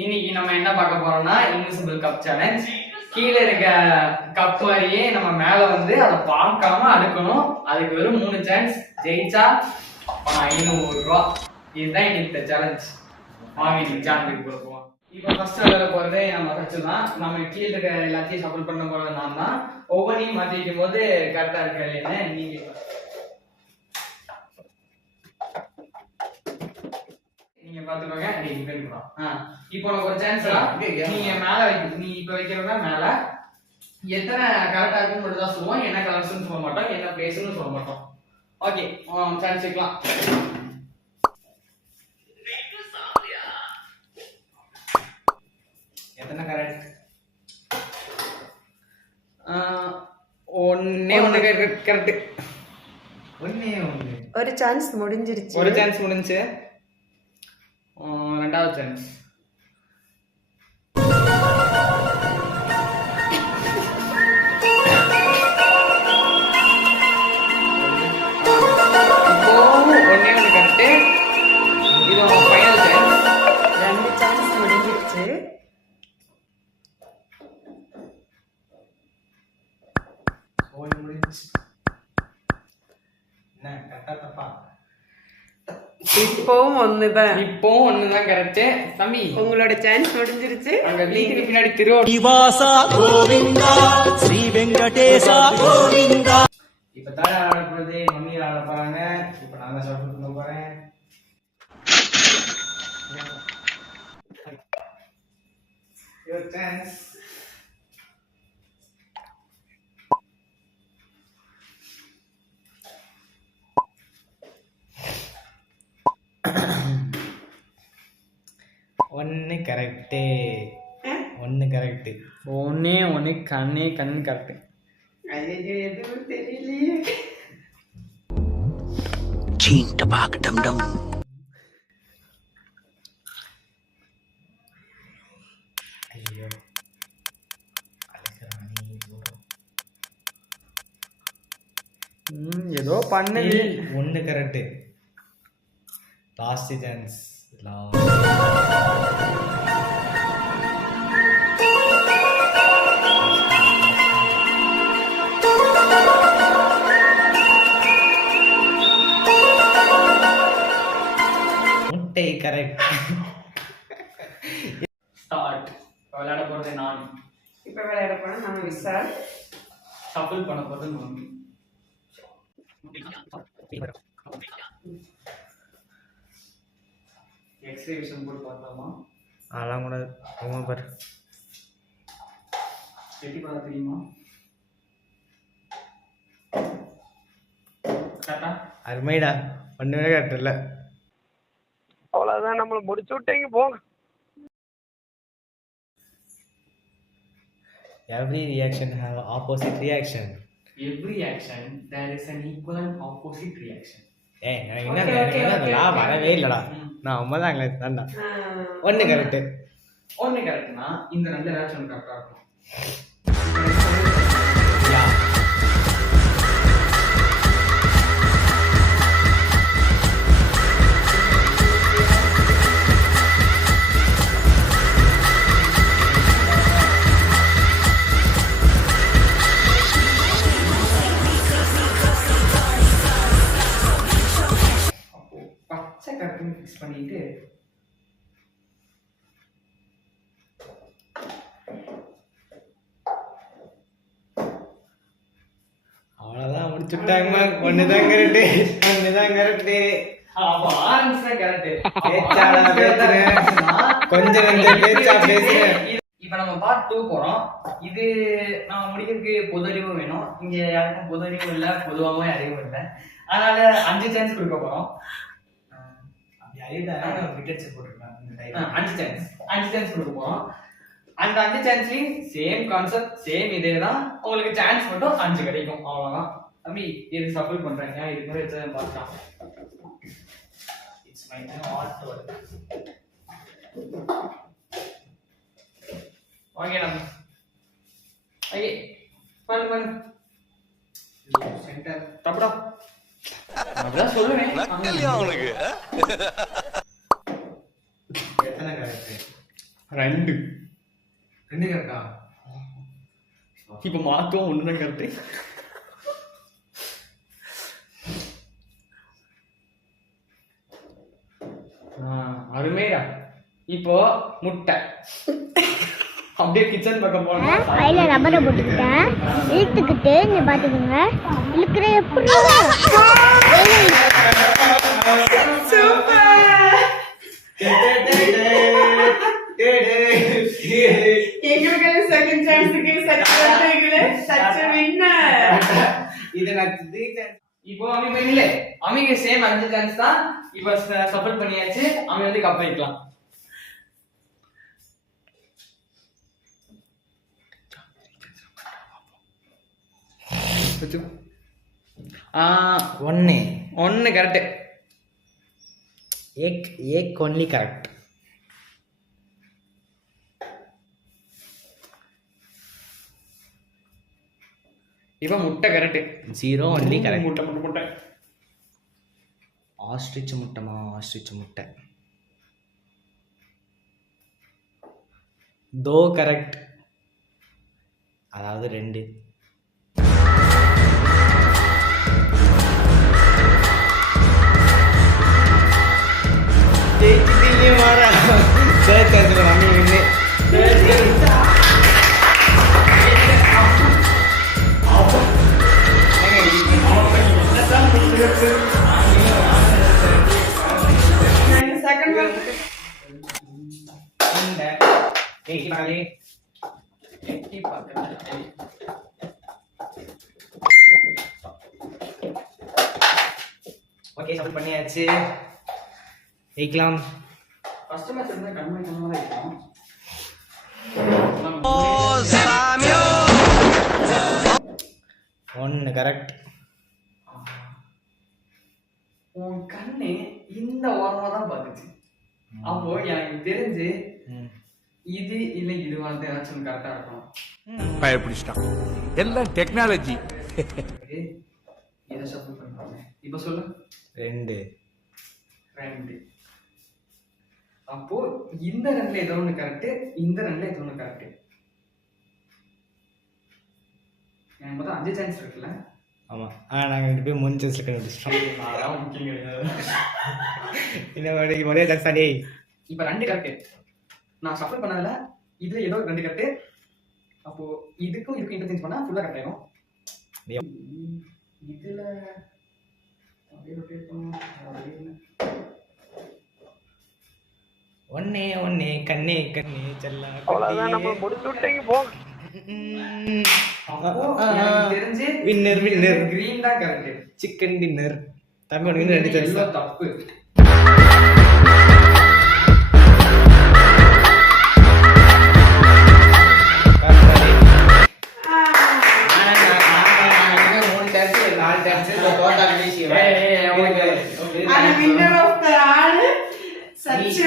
இன்னைக்கு நம்ம என்ன பார்க்க போறோம்னா இன்விசிபிள் கப் சேலஞ்ச். கீழே இருக்க கப் மாதிரியே நம்ம மேல வந்து அதை பார்க்காம அடுக்கணும். அதுக்கு வெறும் 3 சான்ஸ். ஜெயிச்சா 500 ரூபா. இதுதான் இன்னைக்கு சேலஞ்ச். வாங்கி சேலஞ்சுக்கு போவோம். இப்போ ஃபர்ஸ்ட் விளையாட போறதே நம்ம ஃபர்ஸ்ட் தான். நம்ம கீழே இருக்க எல்லாத்தையும் சப்போர்ட் பண்ண போறது நான் தான். ஒவ்வொன்றையும் மாத்தி வைக்கும் போது கரெக்டா இருக்கா இல்லைன்னு நீங்க பாத்துக்கோங்க. இப்போ உனக்கு ஒரு சான்ஸ் நீங்க மேல நீ இப்ப வைக்கிறதா மேல எத்தனை கரெக்டா இருக்குன்னு மட்டும் தான் சொல்லுவோம். என்ன கலர்ஸ்னு சொல்ல மாட்டோம், என்ன பிளேஸ்னு சொல்ல மாட்டோம். ஓகே, சான்ஸ் வைக்கலாம். எத்தனை கரெக்ட்? ஒண்ணே ஒண்ணு கரெக்ட். ஒரு சான்ஸ் முடிஞ்சிருச்சு. ஒரு சான்ஸ் முடிஞ்சு. ரெண்டாவது சான்ஸ். இப்போ ஒண்ணே ஒண்ணு கரெக்ட். இது ஃபைனல் சான்ஸ். 2 சான்ஸ் முடிஞ்சிருச்சு. என்ன கரெக்டா தப்பா? இப்போவும் ஒண்ணுதான் கரெக்ட். தம்பி உங்களோட சான்ஸ் முடிஞ்சிருச்சு. அங்க வீட்டுக்கு பின்னாடி திருவாரூர் ஸ்ரீ வெங்கடேசா கோவிந்தா. இப்ப தாழ ஆட போறது மம்மி ஆட போறாங்க. இப்ப நான் தான் சப்போர்ட் பண்ண போறேன். Your chance. ஒன்னு கரெக்ட். ஒன்னு கரெக்ட். ஒன்னே ஒன்னு கண்ணு கரெக்ட். ஐயோ எதுவும் தெரியலையே. சீன் டபாக் டம் டம். ஐயோ ஏதோ பண்ணு. ஒன்னு கரெக்ட். Last chance. முட்டை கரெக்ட். ஸ்டார்ட். விளையாட போறது நான். இப்ப விளையாட போனா நம்ம விசால். ஷஃபிள் பண்ண போறது மம்மி. எக்ஸ்ரே விஷன் போட்டு பார்க்கலாமா? அதெல்லாம் கூட ரொம்ப பாரு. எட்டி பார்க்க தெரியுமா? கரெக்டா? அருமைடா. ஒண்ணுமே கரெக்ட் இல்ல. அவ்வளவுதான், நம்மள முடிச்சு விட்டீங்க போங்க. Every reaction have opposite reaction. Every action there is an equal and opposite reaction. எனக்கு என்ன லா வரவே இல்லடா. நான் 9ஆம் கிளாஸ் தான்டா. ஒன்னு கரெக்ட். ஒன்னு கரெக்ட்னா இந்த ரெண்டு ரியாக்ஷன் கரெக்டா இருக்கும். பச்சை கரெக்ட்னு ஃபிக்ஸ் பண்ணிட்டு அவ்வளவுதான் முடிச்சுட்டாங்க. ஒண்ணுதான் கரெக்ட். அப்ப ஆரம்பிச்சா கரெக்ட். கொஞ்சம் பேச்சா பேசுறேன். இப்ப நம்ம பார்ட் 2 போறோம். இது நம்ம முடிக்கிறதுக்கு பொது அறிவு வேணும். இங்க யாருக்கும் பொது அறிவு இல்ல, பொதுவாகவே அறிவு இல்லை. அதனால 5 சான்ஸ் கொடுக்க போறோம். அஞ்சு சான்ஸ் கொடுக்க போறோம். அந்த 5 சான்ஸ்லயும் சேம் கான்செப்ட், சேம் இதே தான். உங்களுக்கு சான்ஸ் மட்டும் 5 கிடைக்கும், அவ்வளவுதான். தம்பி இது சப்போர்ட் பண்றாங்க. இது கூட வச்சு பார்க்கலாம். It's my hard work. Okay நம்ம ஓகே பண்ணு சென்டர் தப்புடா. அப்படிதான் சொல்லுவேன். எத்தனை கரெக்ட்? 2 2 கரெக்டா? இப்ப மாத்துவோம். 1 தான் கரெக்ட். அருமையா. இப்போ முட்டை. அப்படியே கிச்சன் பக்கம் போனா கையில ரப்பரை போட்டுக்கிட்டேன், இழுத்துக்கிட்டு நீ பாத்துக்கோங்க. இழுக்கிற எப்படி எங்களுக்கு செகண்ட் சான்ஸுக்கு சச்ச வின்னர். இது நான் 3 சான்ஸ். இப்போ அமி பண்ணல. அமிக்கு சேம் 5 சான்ஸ் தான். இப்போ சப்போர்ட் பண்ணியாச்சு. அமி வந்து கப் வைக்கலாம். ஒன்னு கரெக்ட். एक only correct. இப்ப முட்டை கரெக்ட். 0 only correct. முட்டை முட்டை முட்டை. ஆஸ்ட்ரிச் முட்டைமா, ஆஸ்ட்ரிச் முட்டை. 2 correct. அதாவது 2. Second one. ஓகே, சப்போர்ட் பண்ணியாச்சு. வைக்கலாம். ஃபர்ஸ்ட் மேட்ச் இருந்தா கண்மை கண்மா தான் இருக்கும். ஒன்னு கரெக்ட். உன் கண்ணு இந்த ஓரமா தான் பாத்துச்சு. அப்போ எனக்கு தெரிஞ்சு இது இல்ல இது வந்து ஏதாச்சும் கரெக்டா இருக்கணும். பயப்பிடிச்சிட்டான். எல்லாம் டெக்னாலஜி. இதை சப்போர்ட் பண்ணுவாங்க. இப்ப சொல்லு. 2. அப்போ இந்த 2ல ஏதோ ஒண்ணு கரெக்ட், இந்த 2ல ஏதோ ஒண்ணு கரெக்ட். எனக்கு மொத்தம் 5 சான்ஸ் இருக்குல்ல? ஆமா. நாங்க 2 பேரும் 3 சான்ஸ்ல கண்டுபிடிச்சிட்டோம். அதான் முக்கியம் கிடையாது. இந்த ஒரே சான்ஸ் தான். டேய், இப்ப 2 கரெக்ட். நான் சஃபர் பண்ணதுல இதுல ஏதோ 2 கரெக்ட். அப்போ இதுக்கும் இன்டர்சேஞ்ச் பண்ணா ஃபுல்லா கரெக்ட் ஆயிடும். இதுல அப்படியே ரொட்டேட் பண்ணனும். ஒன்னே கண்ணே கண்ணே செல்ல. அவ்வளவுதான், நம்ம முடிச்சு விட்டீங்க போ. அப்போ எனக்கு தெரிஞ்சு வின்னர் கிரீன் தான் கரெக்ட். Chicken dinner. தம்பி உனக்கு 2 சான்ஸ். தப்பு. Winner of the all Sachu.